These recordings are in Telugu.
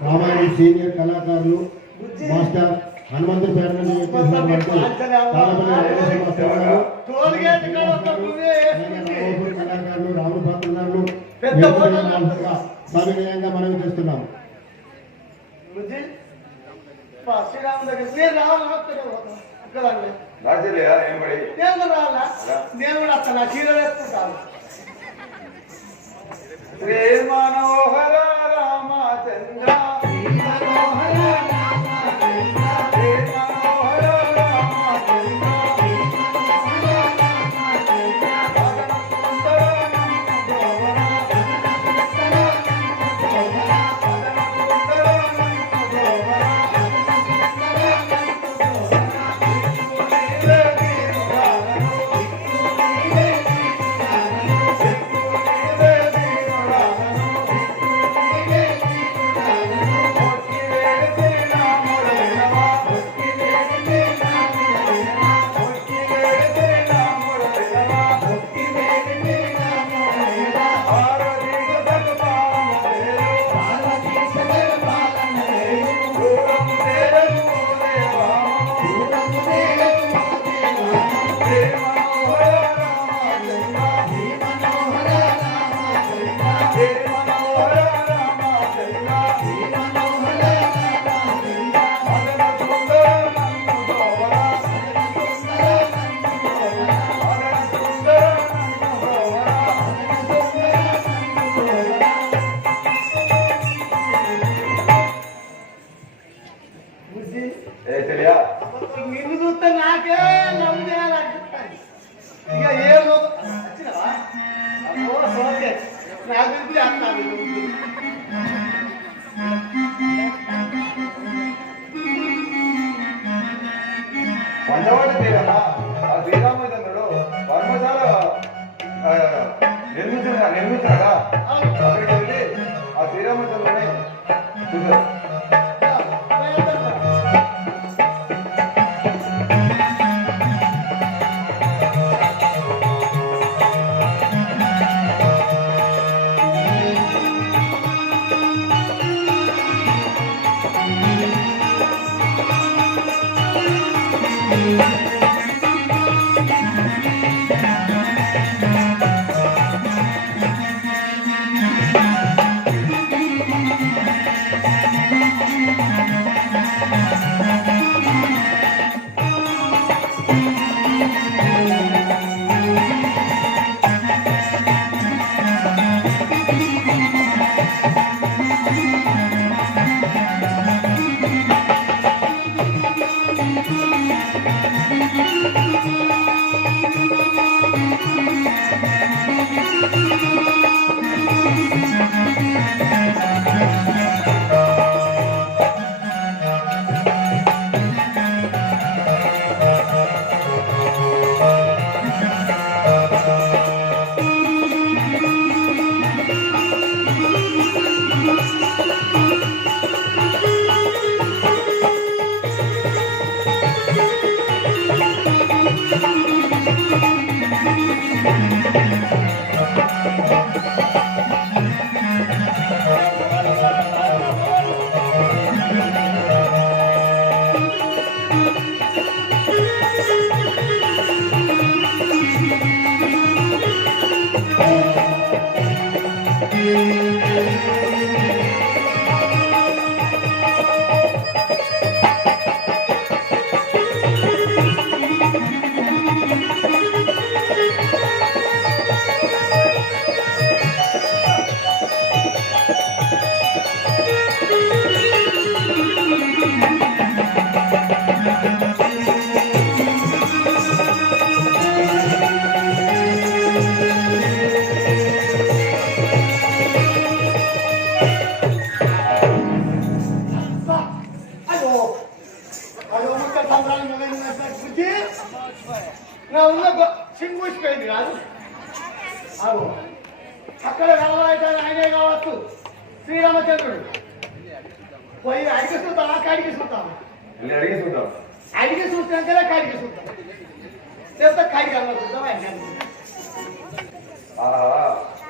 కామారెడ్డి సీనియర్ కళాకారులు మాస్టర్ హనుమంతు నుండి కళాకారులు రాముడు పాత్రదారులు సవినయంగా మనం చేస్తున్నాం. రాజు నేను రావాలా? నేను కూడా అసలు నా చీర వేసుకుంటాను. శ్రీ మనోహర రామచంద్ర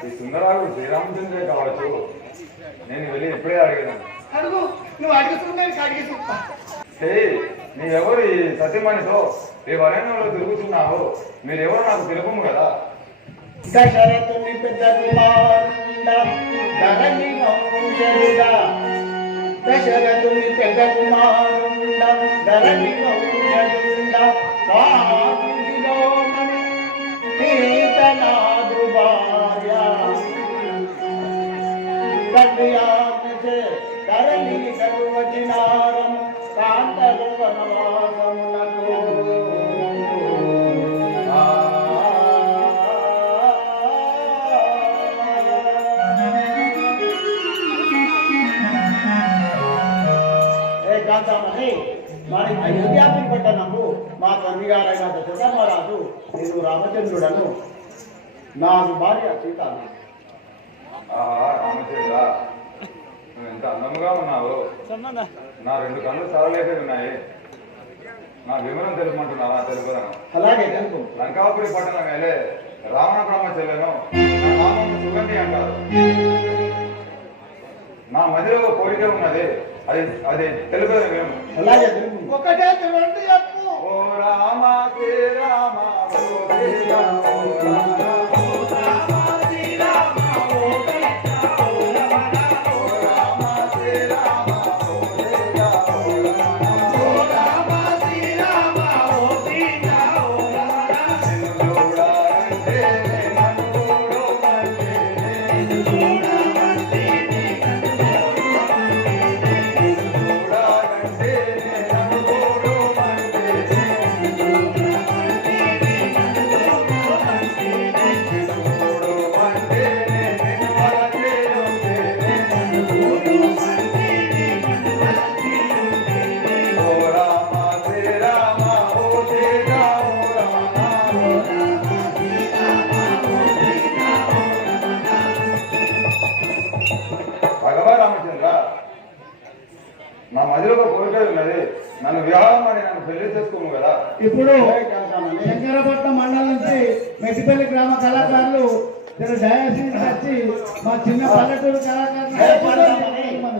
ఈ సుందరాలు శ్రీరామచంద్రే కావచ్చు నేను వెళ్ళి ఇప్పుడే అడిగాను. అడుగు నువ్వు అడుగుతున్నావు అడిగిస్తున్నా నీవెవరు ఈ సత్యమణితో ఈ వరణ్యంలో తిరుగుతున్నావు. మీరెవరు నాకు తెలుపము కదా. దశరథుని పెద్ద కుమారుండ దశరథుని పెద్ద కుమారుండ ధరణి కళ్యాణచే ధరణి కరువచినారం కాంతరు వనవాసమునకు మరి అయోధ్యాపి పట్టణము మా తండ్రి గారైన దశరథరాజు నేను రామచంద్రుడను నాకు భార్య సీత రామచంద్ర. నువ్వు ఎంత అందంగా ఉన్నావు. నా రెండు కళ్ళు చదవలేక ఉన్నాయి. నా వివరం తెలుపమంటున్నావా? తెలుపుదను. అలాగే తెలుపు. లంకాపురి పట్టణం వెళ్ళే రావణ బ్రహ్మచర్యను నా నామం సుగంధి అంటారు. నా మదిలో ఒక కోరిక ఉన్నది. అది అది తెలుపదు మేము. అలాగే తెలుపు. ఒకటే రెండు చెప్పు ఓ రామ రామ, కళాకారులు వచ్చి మా చిన్న పల్లెటూరు కళాకారులు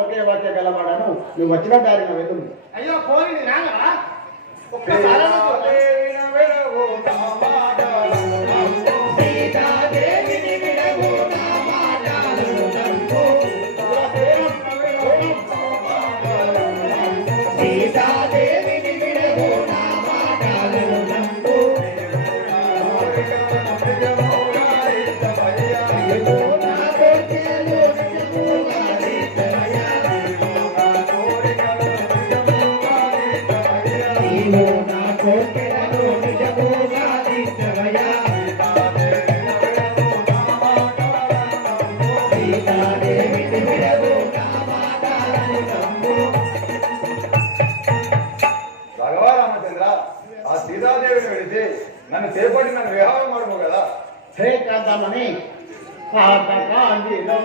ఒకే వాక్య గలవాడను నువ్వు వచ్చిన దారిన వెళ్ళు. అయ్యో పోయి నాన్నవా ఒక్కసారి సీతాదేవిని వెళితే నన్ను చేపట్టి నన్ను వివాహం ಮಾಡము కదా? హే కాదామని పాతకాండిలో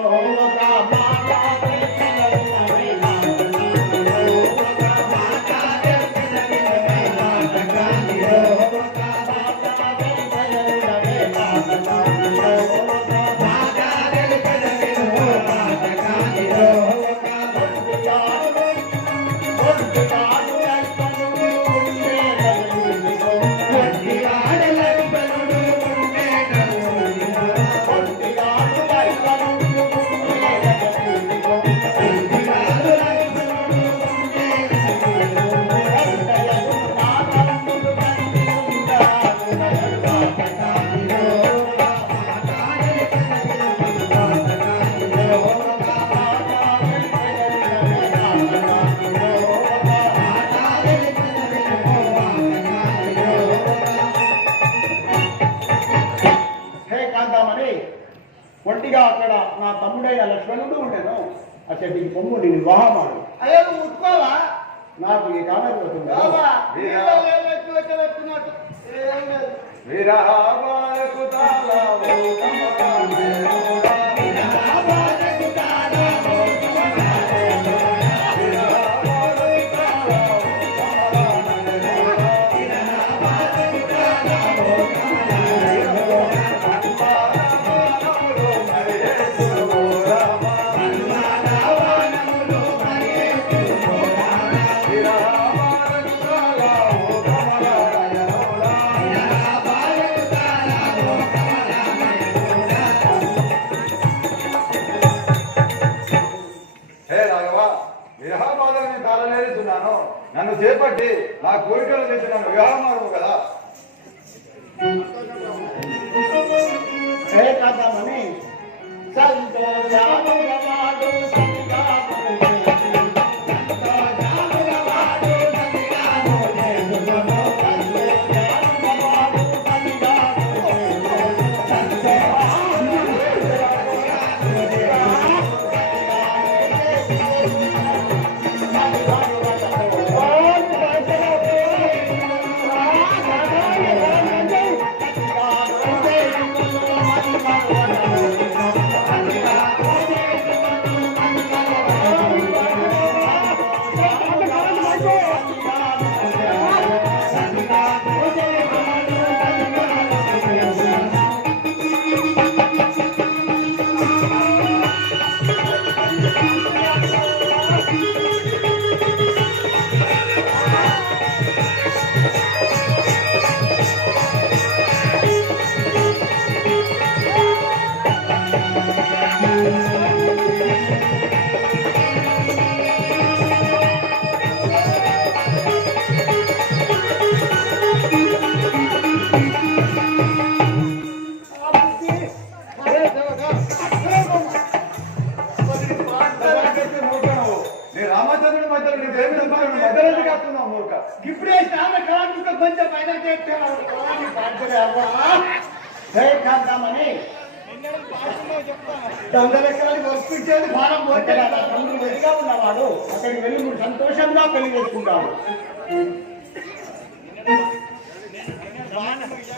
ప్రేమగా ఉన్నవాడు అక్కడికి వెళ్ళి నువ్వు సంతోషంగా పెళ్ళి చేసుకుంటావు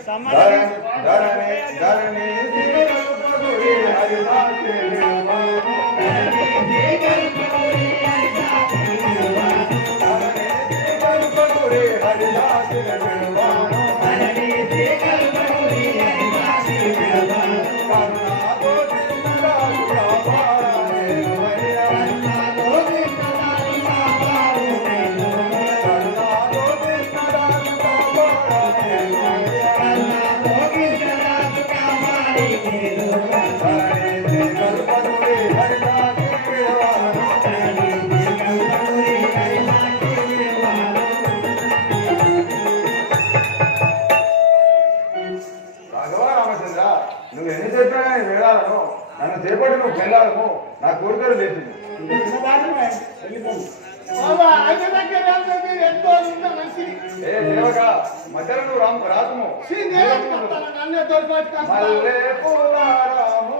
ధరణి ధరణి ధరణి. మధ్యలో నువ్వు రాము రాకము నన్నే తోడ్పాటు రాము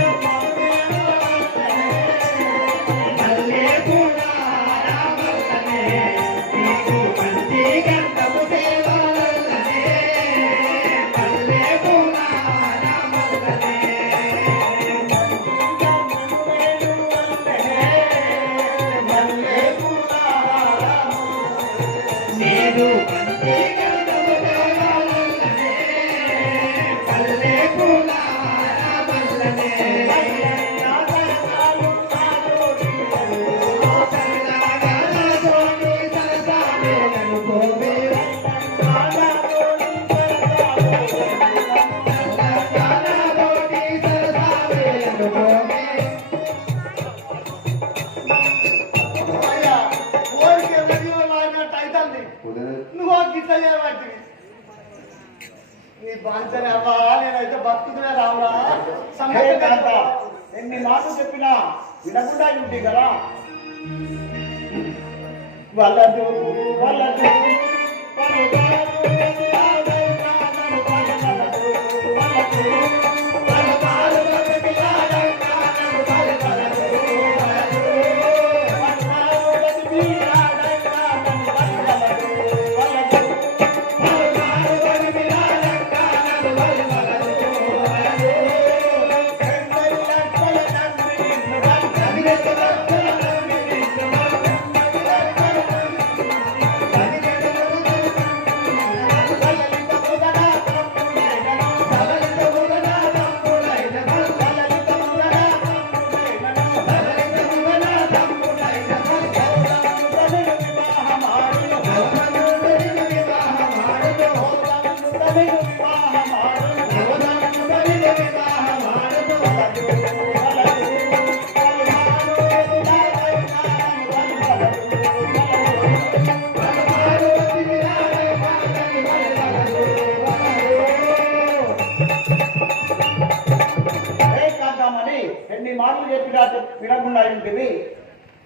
మాటలు చెప్పినా చెప్- వినకుండా ఉంటుంది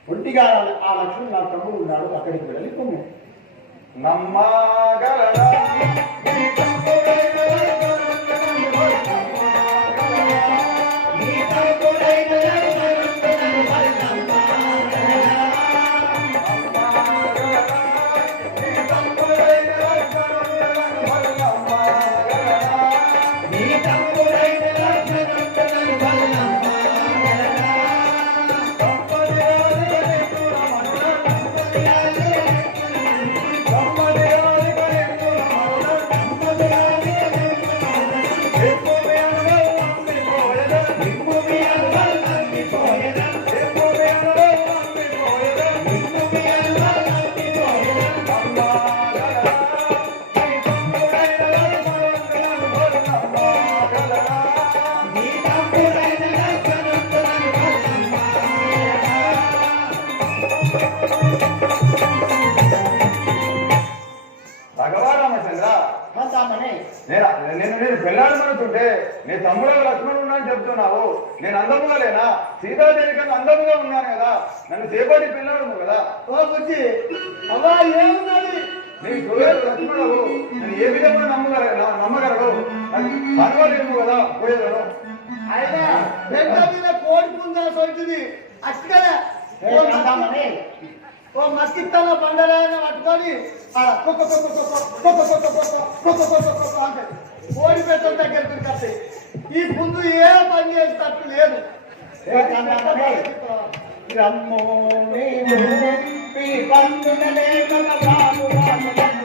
ఒంటిగా ఆ లక్ష్మణ్ నా తమ్ముడు ఉన్నాడు అక్కడికి వెళ్ళి కొమ్ము నమ్మగలరా? సీతాదేవి కన్నా అందంగా ఉన్నాను కదా నన్ను చేపట్టి పిల్లడు కదా వచ్చి అమ్మా ఏమున్నది నేను చూడలేదు లక్ష్మణుడు ఏ విధంగా నమ్మగలరా నమ్మగలడు పర్వాలేము కదా పోయేదను అయితే పెద్ద మీద కోరుకుందా సొంటిది అక్కడ ఓ మస్కిత్తాల బండలాగా పట్టుకొని కోడి పెట్టడం దగ్గరికి ఈ ముందు ఏ పని చేసేటట్టు లేదు ramo ne mo pi bandu ne ka ba ba ba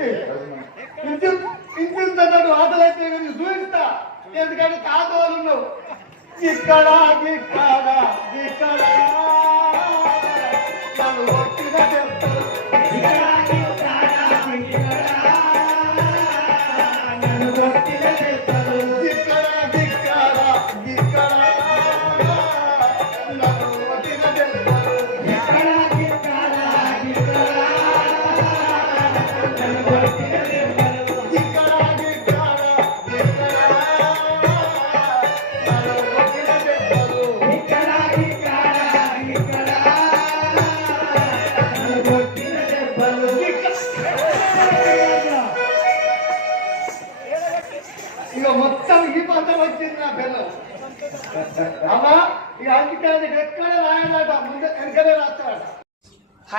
it.